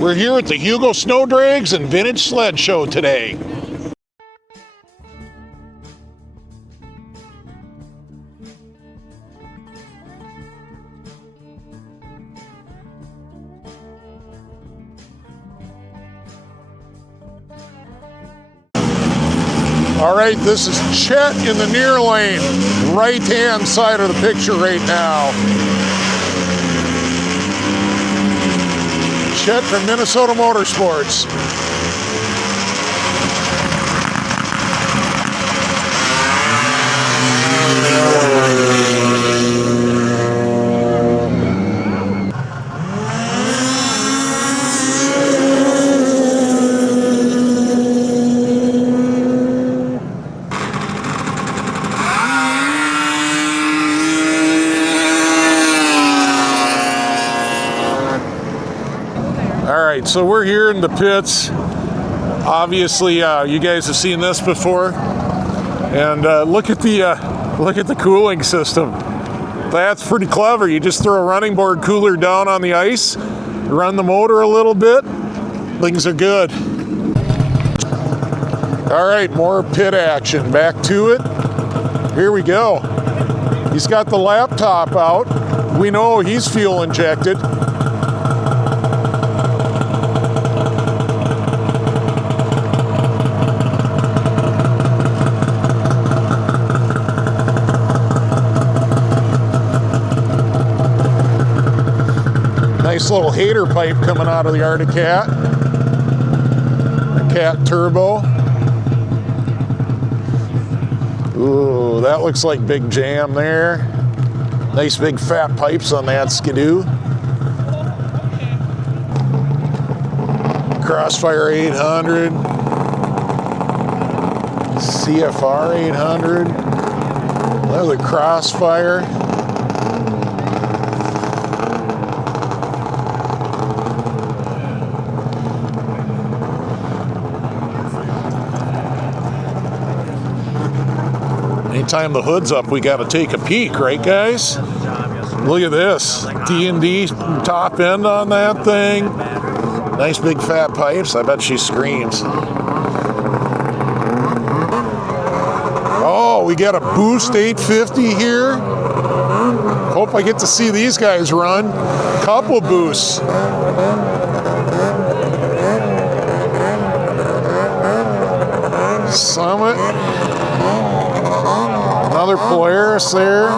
We're here at the Hugo Snow Drags and Vintage Sled Show today. All right, this is Chet in the near lane, right-hand side of the picture right now. Chet from Minnesota Motorsports. All right, so we're here in the pits. Obviously, you guys have seen this before, and look at the cooling system. That's pretty clever. You just throw a running board cooler down on the ice, run the motor a little bit, things are good. All right, more pit action. Back to it. Here we go. He's got the laptop out. We know he's fuel injected. Nice little hater pipe coming out of the Arctic Cat. The Cat Turbo. Ooh, that looks like big jam there. Nice big fat pipes on that Skidoo. Crossfire 800. CFR 800. Another Crossfire. Anytime the hood's up, we got to take a peek, right, guys? Look at this. D&D top end on that thing. Nice big fat pipes. I bet she screams. Oh, we got a Boost 850 here. Hope I get to see these guys run. Couple boosts. Summit. Another Polaris there.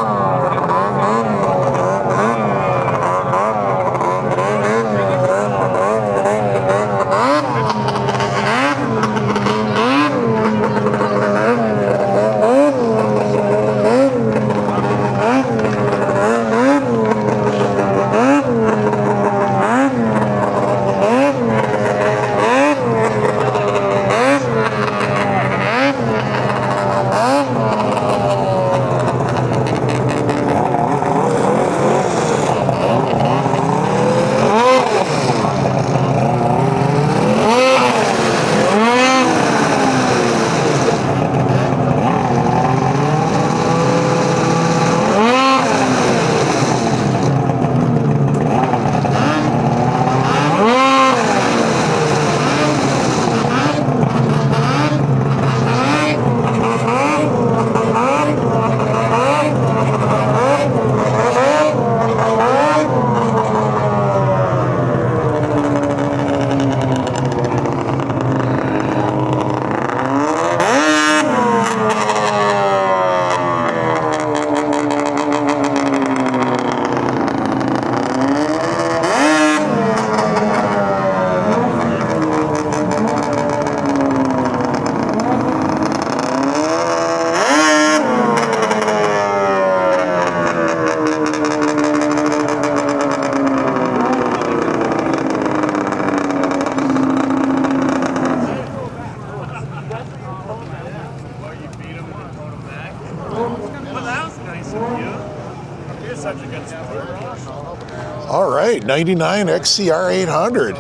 All right, 99 XCR 800.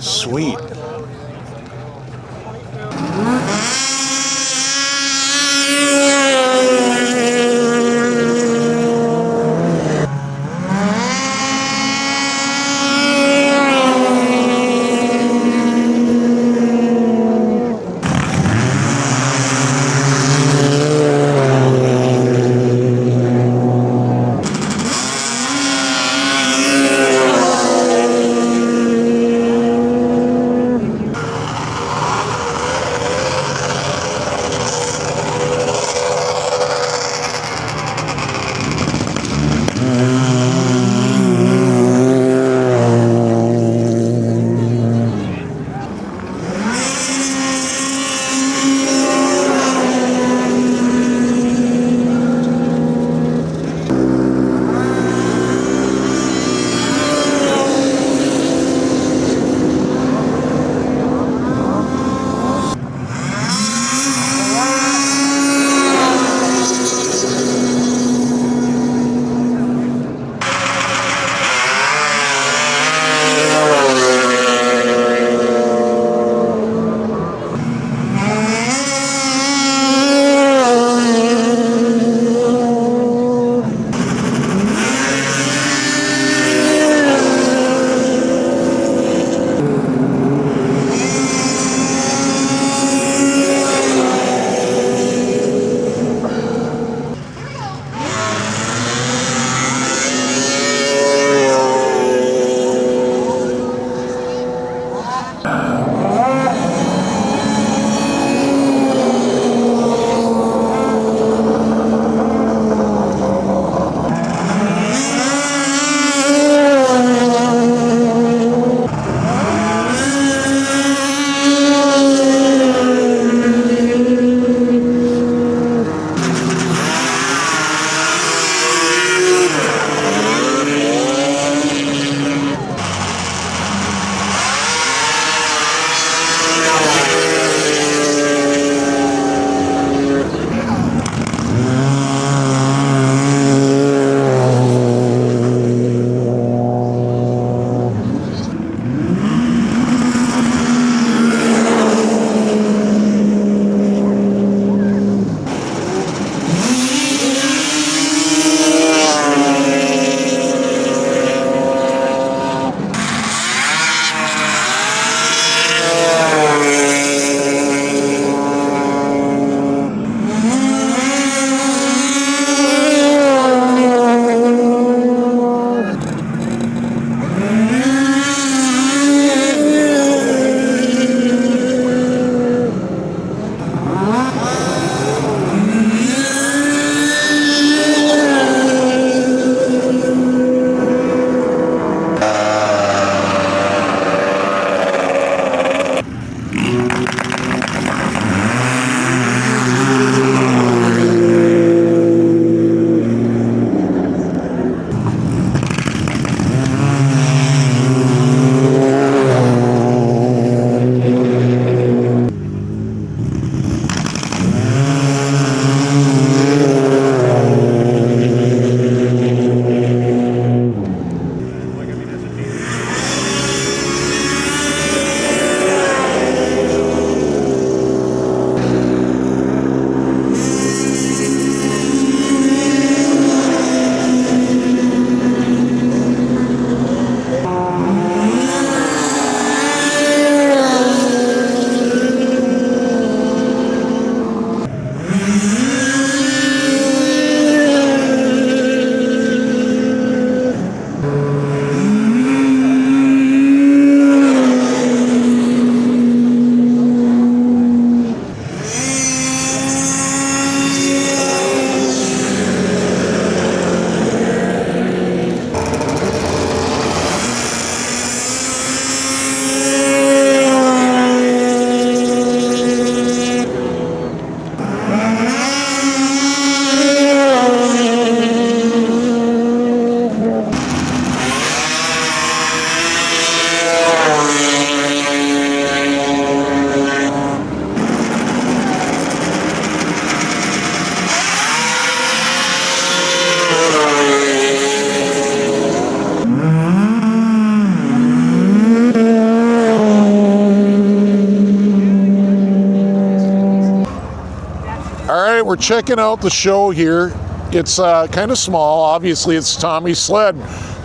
Sweet. we're checking out the show here. It's kind of small. Obviously, it's Tommy's sled.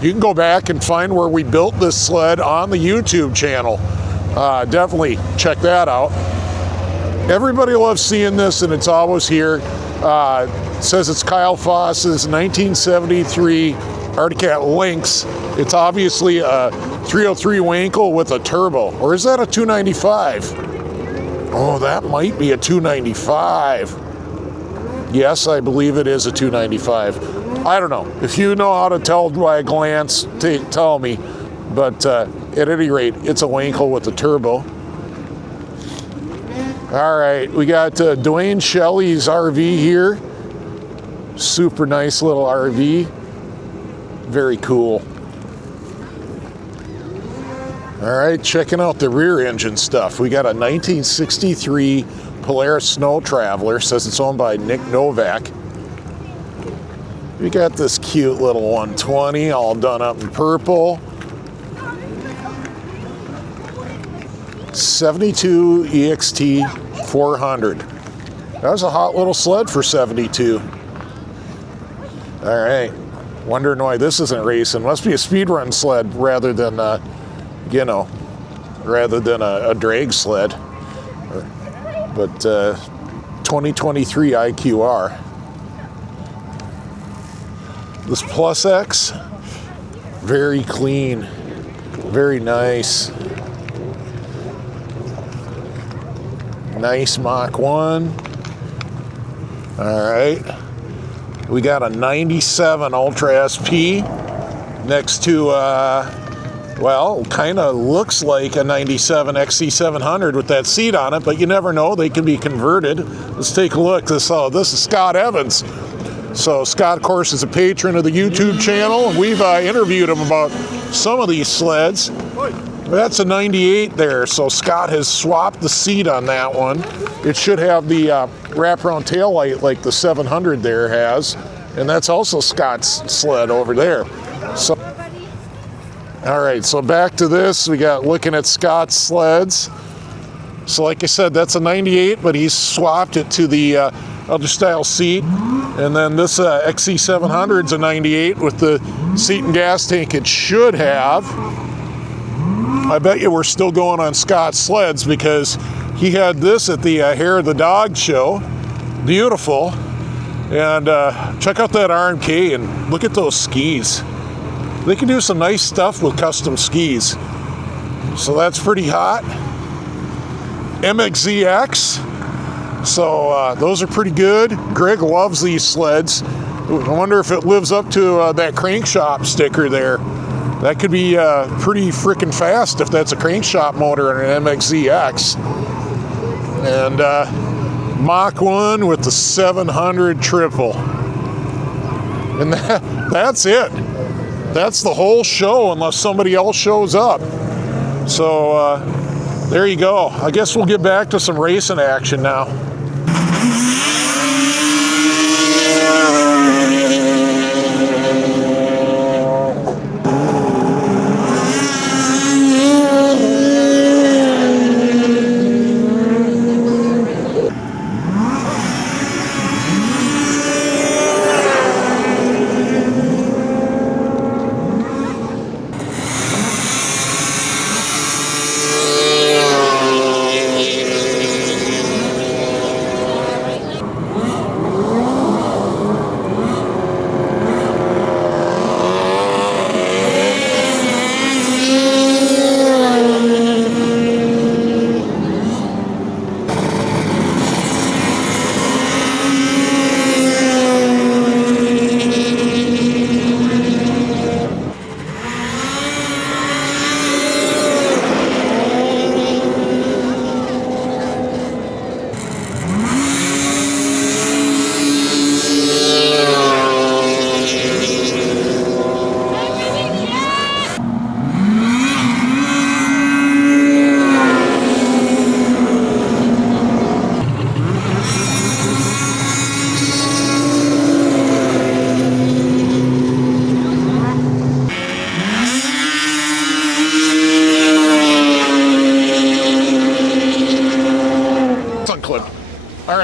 You can go back and find where we built this sled on the YouTube channel. Definitely check that out. Everybody loves seeing this, and it's always here. It says it's Kyle Foss's 1973 Arctic Cat Lynx. It's obviously a 303 Wankel with a turbo. Or is that a 295? Oh, that might be a 295. Yes, I believe it is a 295. I don't know. If you know how to tell by a glance, tell me. But at any rate, it's a Wankel with a turbo. All right, we got Dwayne Shelley's RV here. Super nice little RV. Very cool. All right, checking out the rear engine stuff. We got a 1963 Polaris Snow Traveler. Says it's owned by Nick Novak. We got this cute little 120 all done up in purple. 72 EXT 400. That was a hot little sled for 72. All right. Wondering why this isn't racing. Must be a speed run sled rather than, rather than a drag sled. But 2023 IQR. This Plus X, very clean, very nice. Nice Mach 1. All right. We got a 97 Ultra SP next to, well, kind of looks like a 97 XC700 with that seat on it, but you never know. They can be converted. Let's take a look. This is Scott Evans. So Scott, of course, is a patron of the YouTube channel, and we've interviewed him about some of these sleds. That's a 98 there, so Scott has swapped the seat on that one. It should have the wraparound tail light like the 700 there has, and that's also Scott's sled over there. So, all right, so back to this. We got looking at Scott's sleds. So like I said, that's a 98, but he's swapped it to the other style seat. And then this XC700 is a 98 with the seat and gas tank it should have. I bet you we're still going on Scott's sleds because he had this at the Hair of the Dog show. Beautiful. And check out that RMK and look at those skis. They can do some nice stuff with custom skis. So that's pretty hot. MXZX. So those are pretty good. Greg loves these sleds. I wonder if it lives up to that crank shop sticker there. That could be pretty freaking fast if that's a crankshop motor and an MXZX. And Mach 1 with the 700 triple. And that's it. That's the whole show unless somebody else shows up. So there you go. I guess we'll get back to some racing action now.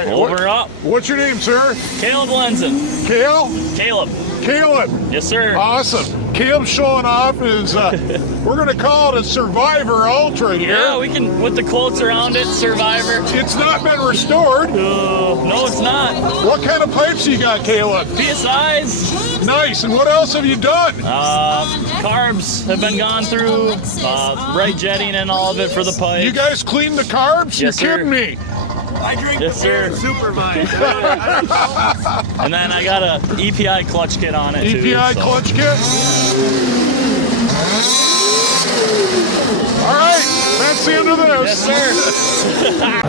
Over up. What's your name, sir? Caleb Lenzen. Kale? Caleb. Caleb. Yes, sir. Awesome. Caleb's showing off his, we're going to call it a Survivor Ultra here. Yeah, we can, with the quotes around it, Survivor. It's not been restored. No, it's not. What kind of pipes you got, Caleb? PSIs. Nice. And what else have you done? Carbs have been gone through. Right jetting and all of it for the pipe. You guys cleaned the carbs? Yes, You're kidding sir. me. I drink Yes, the beer sir. supervised. And then I got a EPI clutch kit on it too. EPI clutch kit? All right, that's the end of this. Yes, sir.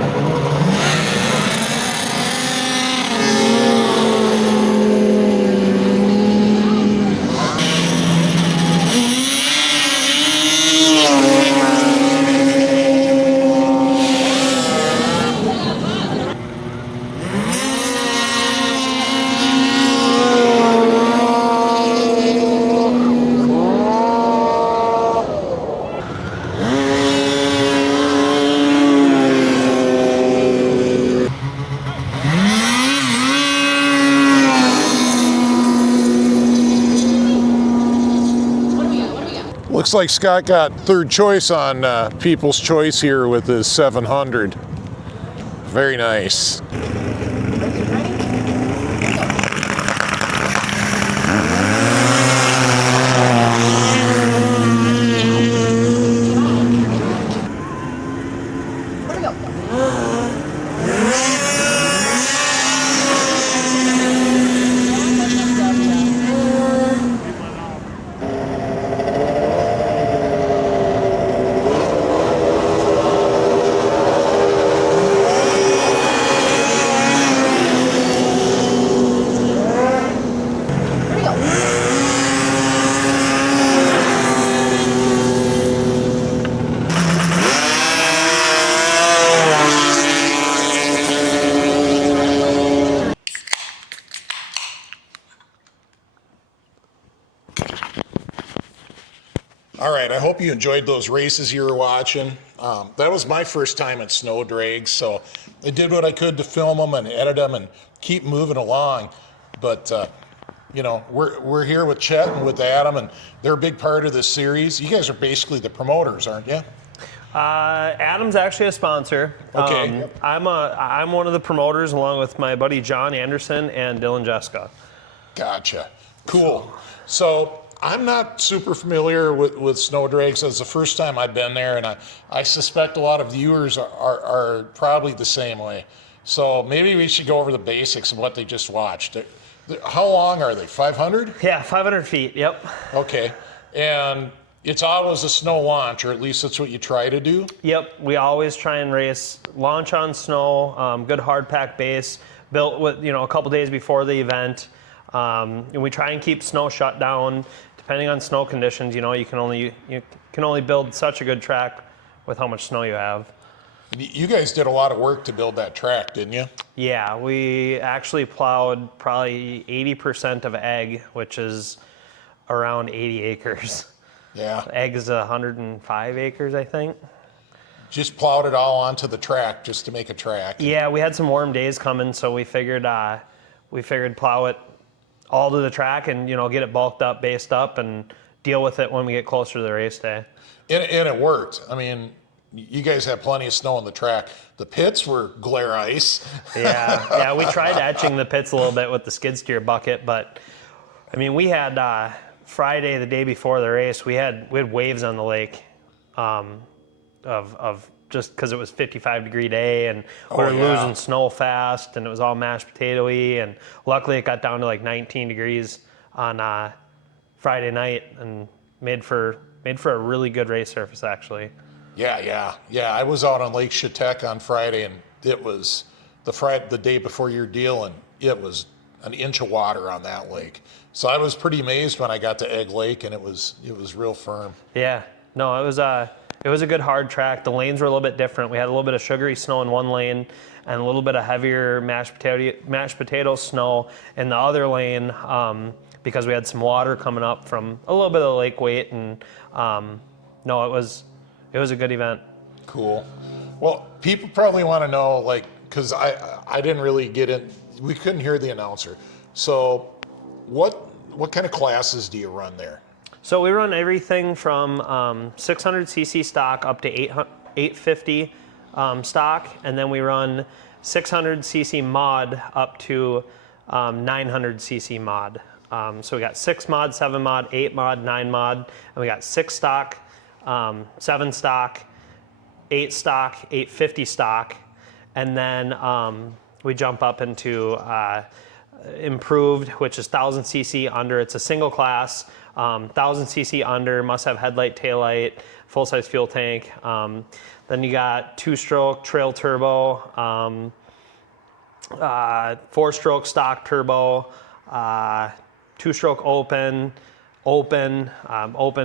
Looks like Scott got third choice on People's Choice here with his 700. Very nice. All right, I hope you enjoyed those races you were watching. That was my first time at snow drags, so I did what I could to film them and edit them and keep moving along. But you know, we're here with Chet and with Adam, and they're a big part of this series. You guys are basically the promoters, aren't you? Adam's actually a sponsor. Okay. I'm one of the promoters, along with my buddy John Anderson and Dylan Jessica. Gotcha. Cool. So I'm not super familiar with snow drags. It's the first time I've been there, and I suspect a lot of viewers are probably the same way. So maybe we should go over the basics of what they just watched. How long are they? 500? Yeah, 500 feet, yep. Okay. And it's always a snow launch, or at least that's what you try to do? Yep, we always try and race launch on snow, good hard pack base, built with, a couple days before the event. And we try and keep snow shut down. Depending on snow conditions, you can only build such a good track with how much snow you have. You guys did a lot of work to build that track, didn't you? Yeah, we actually plowed probably 80% of egg, which is around 80 acres. Yeah. Egg is 105 acres, I think. Just plowed it all onto the track just to make a track. Yeah, we had some warm days coming, so we figured plow it all to the track and get it bulked up, based up, and deal with it when we get closer to the race day. And it worked. I mean, you guys had plenty of snow on the track. The pits were glare ice. Yeah, we tried etching the pits a little bit with the skid steer bucket, but I mean, we had Friday, the day before the race, we had waves on the lake, of just because it was 55-degree day, and we were losing snow fast, and it was all mashed potato-y, and luckily it got down to like 19 degrees on Friday night, and made for a really good race surface, actually. Yeah. I was out on Lake Chetek on Friday, and it was the day before your deal, and it was an inch of water on that lake. So I was pretty amazed when I got to Egg Lake, and it was real firm. Yeah, no, it was a good hard track. The lanes were a little bit different. We had a little bit of sugary snow in one lane and a little bit of heavier mashed potato snow in the other lane, because we had some water coming up from a little bit of the lake weight. And no, it was a good event. Cool. Well, people probably want to know, like, because I didn't really get in. We couldn't hear the announcer. So, what kind of classes do you run there? So we run everything from 600cc stock up to 850 stock, and then we run 600cc mod up to 900cc mod. So we got 6 mod, 7 mod, 8 mod, 9 mod, and we got 6 stock, 7 stock, 8 stock, 850 stock, and then we jump up into improved, which is 1000cc under. It's a single class, 1000cc under, must have headlight, taillight, full-size fuel tank. Then you got 2-stroke trail turbo, 4-stroke stock turbo, 2-stroke open. Open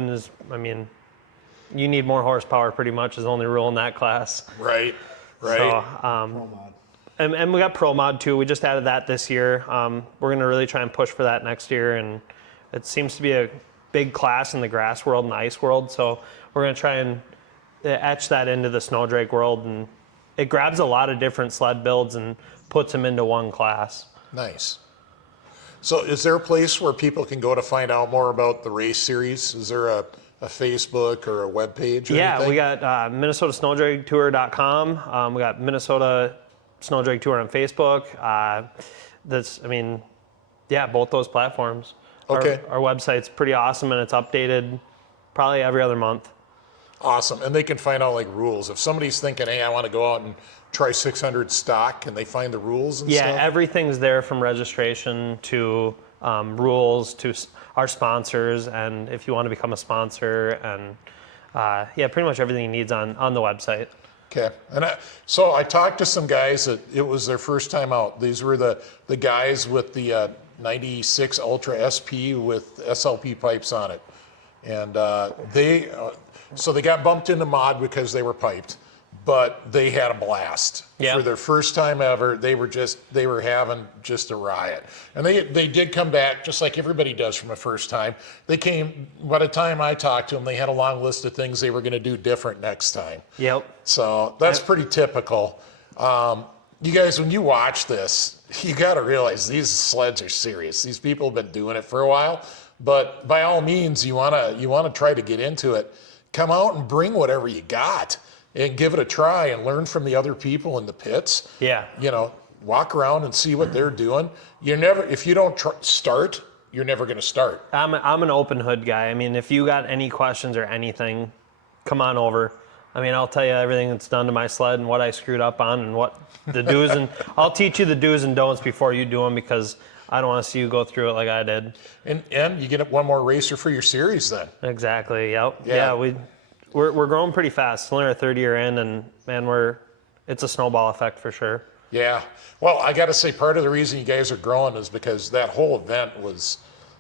is, I mean, you need more horsepower pretty much is the only rule in that class. Right. So, and we got Pro Mod too. We just added that this year. We're going to really try and push for that next year. And it seems to be a big class in the grass world and the ice world. So we're going to try and etch that into the snow drake world. And it grabs a lot of different sled builds and puts them into one class. Nice. So is there a place where people can go to find out more about the race series? Is there a Facebook or a web page? Yeah, we got MinnesotaSnowdrakeTour.com. We got Minnesota Snow Drake Tour on Facebook. Both those platforms. Okay. Our website's pretty awesome, and it's updated probably every other month. Awesome. And they can find out like rules. If somebody's thinking, hey, I want to go out and try 600 stock, can they find the rules and stuff? Yeah, everything's there from registration to rules to our sponsors, and if you want to become a sponsor, and pretty much everything he needs on the website. Okay. And so I talked to some guys that it was their first time out. These were the guys with the 96 Ultra SP with SLP pipes on it. And they got bumped into mod because they were piped, but they had a blast. Yeah. For their first time ever. They were having just a riot. And they did come back just like everybody does from a first time. They came, by the time I talked to them, they had a long list of things they were going to do different next time. Yep. So that's pretty typical. You guys, when you watch this, you got to realize these sleds are serious. These people have been doing it for a while, but by all means, you want to try to get into it. Come out and bring whatever you got and give it a try and learn from the other people in the pits. Yeah. Walk around and see what they're doing. If you don't start, you're never going to start. I'm an open hood guy. I mean, if you got any questions or anything, come on over. I mean, I'll tell you everything that's done to my sled and what I screwed up on and what the do's and I'll teach you the do's and don'ts before you do them, because I don't want to see you go through it like I did. And you get one more racer for your series then. Exactly. Yep. Yeah. We're growing pretty fast. It's only our third year in, and man, it's a snowball effect for sure. Yeah. Well, I got to say, part of the reason you guys are growing is because that whole event was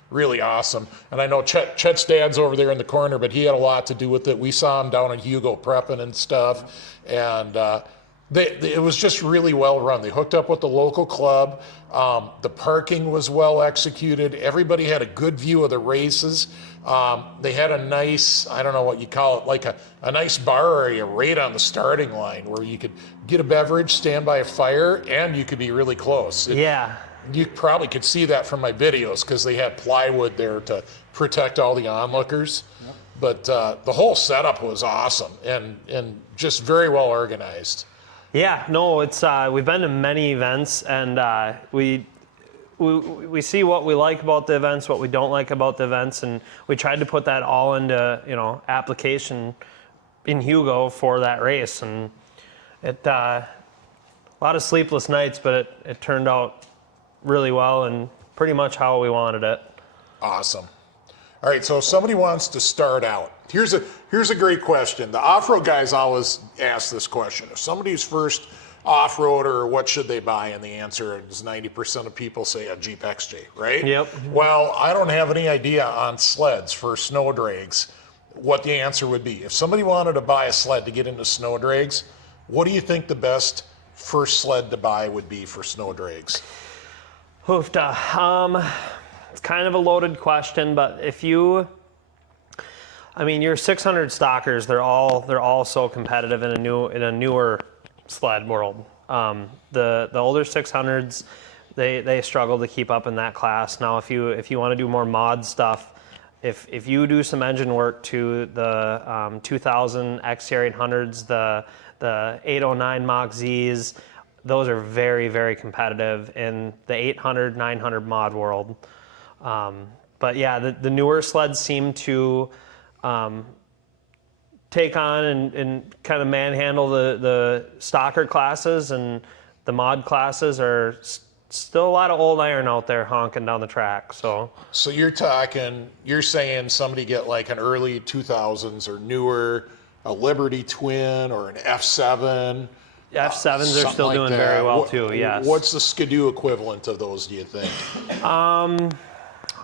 really awesome. And I know Chet's dad's over there in the corner, but he had a lot to do with it. We saw him down in Hugo prepping and stuff. And it was just really well run. They hooked up with the local club. The parking was well executed. Everybody had a good view of the races. They had a nice, I don't know what you call it, like a nice bar area right on the starting line where you could get a beverage, stand by a fire, and you could be really close. Yeah. You probably could see that from my videos because they had plywood there to protect all the onlookers. Yep. But the whole setup was awesome and just very well organized. Yeah, no, it's we've been to many events, and we see what we like about the events, what we don't like about the events, and we tried to put that all into application in Hugo for that race, and it a lot of sleepless nights, but it turned out really well and pretty much how we wanted it. Awesome. All right, so if somebody wants to start out, here's a great question. The off-road guys always ask this question. If somebody's first off-roader, what should they buy? And the answer is 90% of people say a Jeep XJ, right? Yep. Well, I don't have any idea on sleds for snow drags what the answer would be. If somebody wanted to buy a sled to get into snow drags, what do you think the best first sled to buy would be for snow drags? Hoofda. It's kind of a loaded question, but your 600 stockers, they're all so competitive in a newer sled world. The older 600s, they struggle to keep up in that class. Now, if you want to do more mod stuff, if you do some engine work to the 2000 XCR 800s, the 809 Mach Zs, those are very, very competitive in the 800, 900 mod world. But yeah, the newer sleds seem to take on and kind of manhandle the stocker classes, and the mod classes are still a lot of old iron out there honking down the track. So you're saying somebody get like an early 2000s or newer, a Liberty Twin or an F7. F7s are still like doing that. very well too, yes. What's the Skidoo equivalent of those, do you think?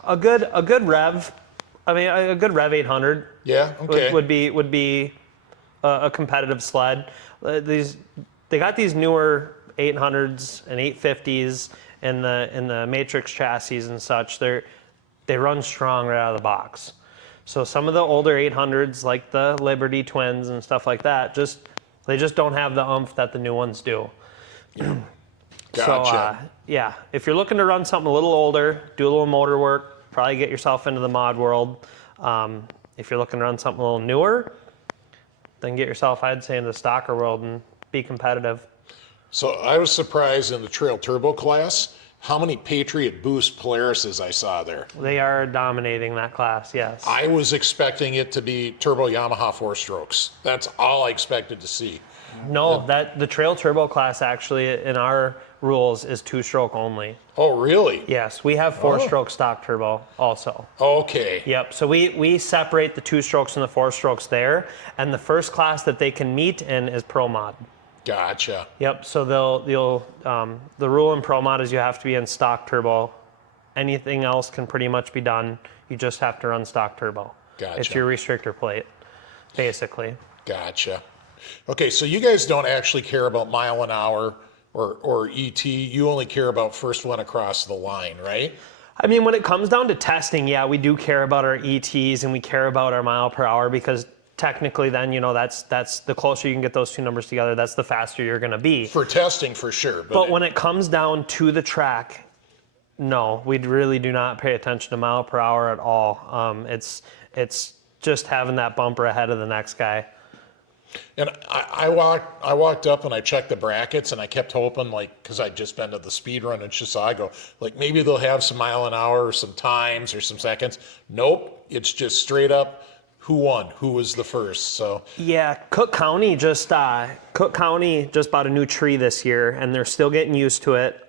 A good Rev, a good Rev 800. Yeah, okay. would be a competitive sled. They got these newer 800s and 850s in the Matrix chassis and such. They run strong right out of the box. So some of the older 800s, like the Liberty Twins and stuff like that, they just don't have the oomph that the new ones do. Gotcha. So yeah, if you're looking to run something a little older, do a little motor work, probably get yourself into the mod world. If you're looking to run something a little newer, then get yourself, I'd say, into the stocker world and be competitive. So I was surprised in the Trail Turbo class how many Patriot Boost Polarises I saw there. They are dominating that class, yes. I was expecting it to be turbo Yamaha 4-strokes. That's all I expected to see. No, the Trail Turbo class actually in our rules is 2-stroke only. Oh, really? Yes, we have 4-stroke stock turbo also. Okay. Yep, so we separate the 2-strokes and the 4-strokes there, and the first class that they can meet in is Pro Mod. Gotcha. Yep, so the rule in Pro Mod is you have to be in stock turbo. Anything else can pretty much be done. You just have to run stock turbo. Gotcha. It's your restrictor plate, basically. Gotcha. Okay, so you guys don't actually care about mile an hour or ET. You only care about first one across the line, right? I mean, when it comes down to testing, yeah, we do care about our ETs and we care about our mile per hour, because technically then, that's the closer you can get those two numbers together, that's the faster you're going to be. For testing, for sure. But when it comes down to the track, no, we really do not pay attention to mile per hour at all. It's just having that bumper ahead of the next guy. And I walked up and I checked the brackets, and I kept hoping, because I'd just been to the speed run in Chisago, maybe they'll have some mile an hour or some times or some seconds. Nope, it's just straight up who won, who was the first. So yeah, Cook County just bought a new tree this year, and they're still getting used to it.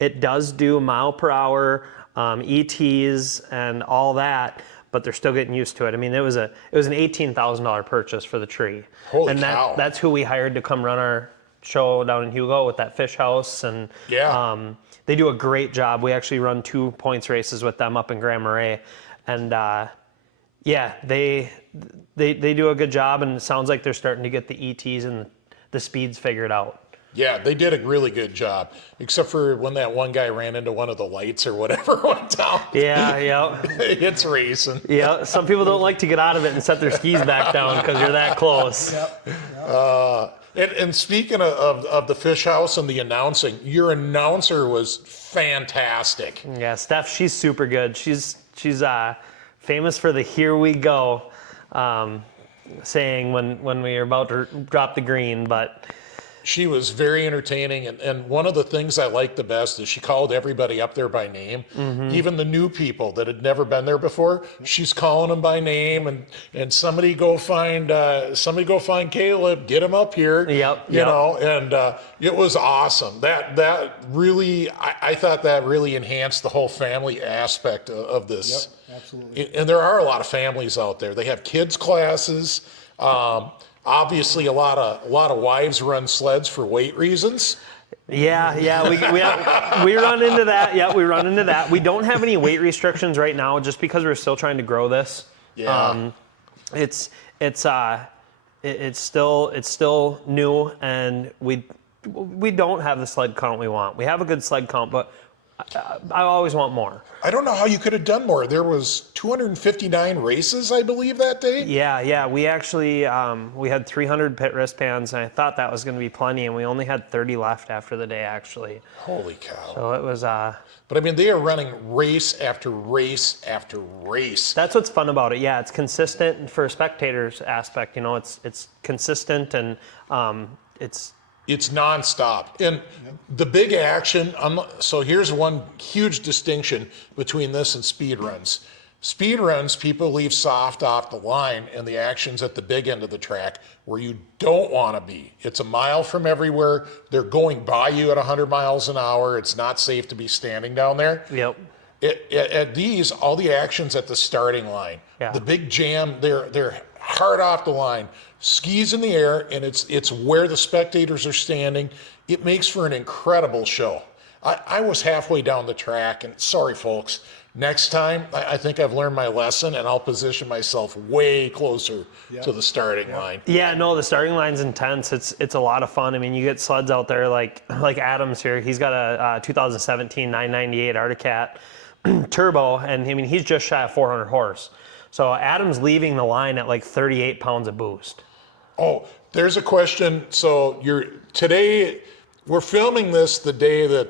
It does do mile per hour, ETs, and all that, but they're still getting used to it. I mean, it was an $18,000 purchase for the tree. Holy cow. That's who we hired to come run our show down in Hugo with that fish house, and yeah. They do a great job. We actually run 2 points races with them up in Grand Marais, and yeah, they do a good job, and it sounds like they're starting to get the ETs and the speeds figured out. Yeah, they did a really good job, except for when that one guy ran into one of the lights or whatever went down. Yeah. It's racing. Yeah, some people don't like to get out of it and set their skis back down because you're that close. Yep. And speaking of the fish house and the announcing, your announcer was fantastic. Yeah, Steph, she's super good. She's famous for the "Here we go" saying when we are about to drop the green, but she was very entertaining, and one of the things I liked the best is she called everybody up there by name, even the new people that had never been there before. She's calling them by name, and somebody go find Caleb, get him up here. Yep. You know, and it was awesome. That really, I thought that really enhanced the whole family aspect of this. Yep, absolutely. And there are a lot of families out there. They have kids classes. Obviously, a lot of wives run sleds for weight reasons. Yeah, we run into that. Yeah, we run into that. We don't have any weight restrictions right now, just because we're still trying to grow this. Yeah. It's still new, and we don't have the sled count we want. We have a good sled count, but I always want more. I don't know how you could have done more. There was 259 races, I believe, that day. Yeah. We actually we had 300 pit wristbands, and I thought that was going to be plenty, and we only had 30 left after the day, actually. Holy cow! So it was. But I mean, they are running race after race after race. That's what's fun about it. Yeah, it's consistent, and for a spectator's aspect, you know, it's consistent and it's nonstop. And the big action, so here's one huge distinction between this and speed runs. Speed runs, people leave soft off the line, and the action's at the big end of the track where you don't want to be. It's a mile from everywhere. They're going by you at 100 miles an hour. It's not safe to be standing down there. Yep. At these, all the action's at the starting line. Yeah. The big jam, they're hard off the line. Skis in the air, and it's where the spectators are standing. It makes for an incredible show. I was halfway down the track, and sorry, folks, next time I think I've learned my lesson, and I'll position myself way closer to the starting line. Yeah, no, the starting line's intense. It's a lot of fun. I mean, you get sleds out there like Adam's here. He's got a 2017 998 Arctic Cat turbo, and I mean he's just shy of 400 horse. So Adam's leaving the line at like 38 pounds of boost. Oh, there's a question. So today we're filming this the day that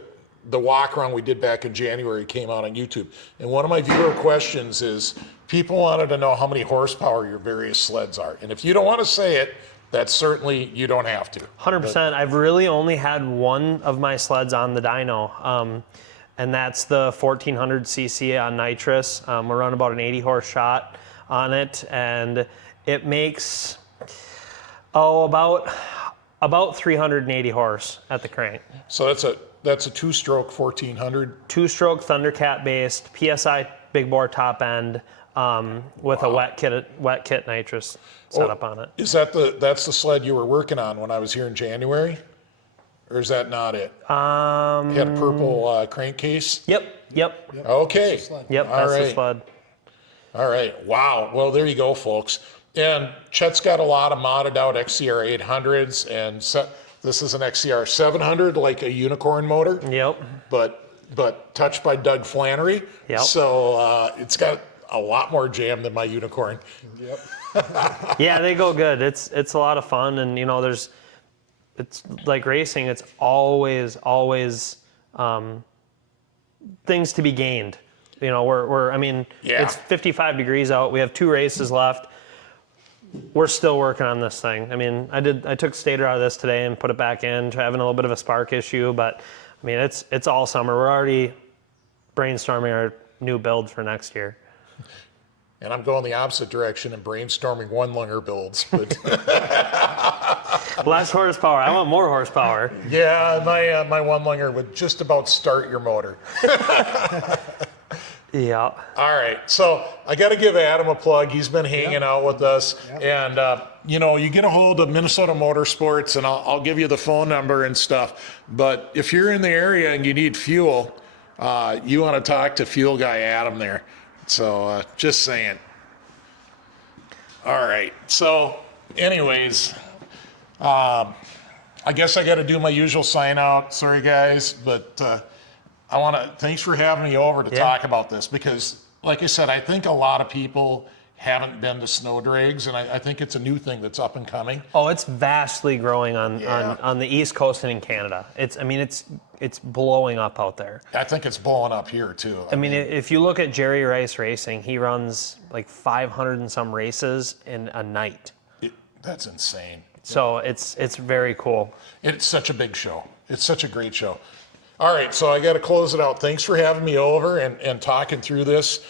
the walk around we did back in January came out on YouTube. And one of my viewer questions is people wanted to know how many horsepower your various sleds are. And if you don't want to say it, that's certainly, you don't have to. 100%. I've really only had one of my sleds on the dyno. And that's the 1400cc on nitrous. We're running about an 80 horse shot on it, and it makes about 380 horse at the crank. So that's a two-stroke 1400. Two-stroke Thundercat based PSI big bore top end with a wet kit nitrous setup on it. Is that's the sled you were working on when I was here in January? Or is that not it? You had a purple crankcase? Yep. Okay. Yep, that's the sled. All right. Wow. Well, there you go, folks. And Chet's got a lot of modded out XCR 800s, and this is an XCR 700, like a unicorn motor. Yep. But touched by Doug Flannery. Yep. So it's got a lot more jam than my unicorn. Yep. Yeah, they go good. It's a lot of fun, and you know, it's like racing. It's always things to be gained. You know, it's 55 degrees out. We have 2 races left. We're still working on this thing. I mean, I took stator out of this today and put it back in, having a little bit of a spark issue, but I mean, it's all summer. We're already brainstorming our new build for next year. And I'm going the opposite direction and brainstorming one-lunger builds. But less horsepower. I want more horsepower. Yeah, my one-lunger would just about start your motor. Yeah. All right. So I got to give Adam a plug. He's been hanging out with us. And, you know, you get a hold of Minnesota Motorsports, and I'll give you the phone number and stuff. But if you're in the area and you need fuel, you want to talk to fuel guy Adam there. So just saying. All right. So anyways, I guess I got to do my usual sign out. Sorry, guys. But thanks for having me over to talk about this, because like I said, I think a lot of people haven't been to snow drags, and I think it's a new thing that's up and coming. Oh, it's vastly growing on the East Coast and in Canada. It's blowing up out there. I think it's blowing up here too. I mean, if you look at Jerry Rice Racing, he runs like 500 and some races in a night. That's insane. So it's very cool. It's such a big show. It's such a great show. All right, so I got to close it out. Thanks for having me over and talking through this.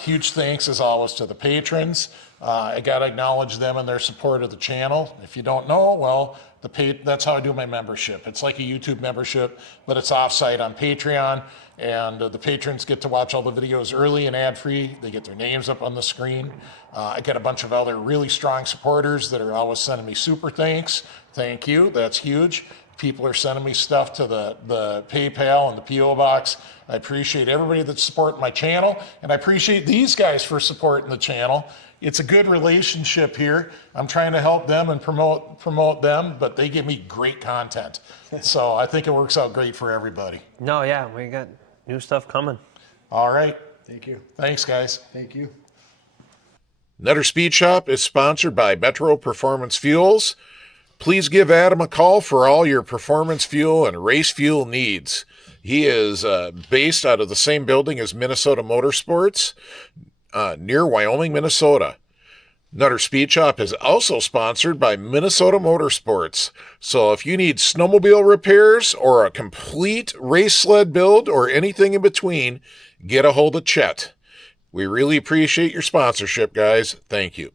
Huge thanks, as always, to the patrons. I got to acknowledge them and their support of the channel. If you don't know, well, that's how I do my membership. It's like a YouTube membership, but it's offsite on Patreon. And the patrons get to watch all the videos early and ad-free. They get their names up on the screen. I got a bunch of other really strong supporters that are always sending me super thanks. Thank you. That's huge. People are sending me stuff to the PayPal and the P.O. Box. I appreciate everybody that's supporting my channel, and I appreciate these guys for supporting the channel. It's a good relationship here. I'm trying to help them and promote them, but they give me great content. So I think it works out great for everybody. No, yeah, New stuff coming. All right. Thank you. Thanks, guys. Thank you. Nutter Speed Shop is sponsored by Metro Performance Fuels. Please give Adam a call for all your performance fuel and race fuel needs. He is based out of the same building as Minnesota Motorsports near Wyoming, Minnesota. Nutter Speed Shop is also sponsored by Minnesota Motorsports. So if you need snowmobile repairs or a complete race sled build or anything in between, get a hold of Chet. We really appreciate your sponsorship, guys. Thank you.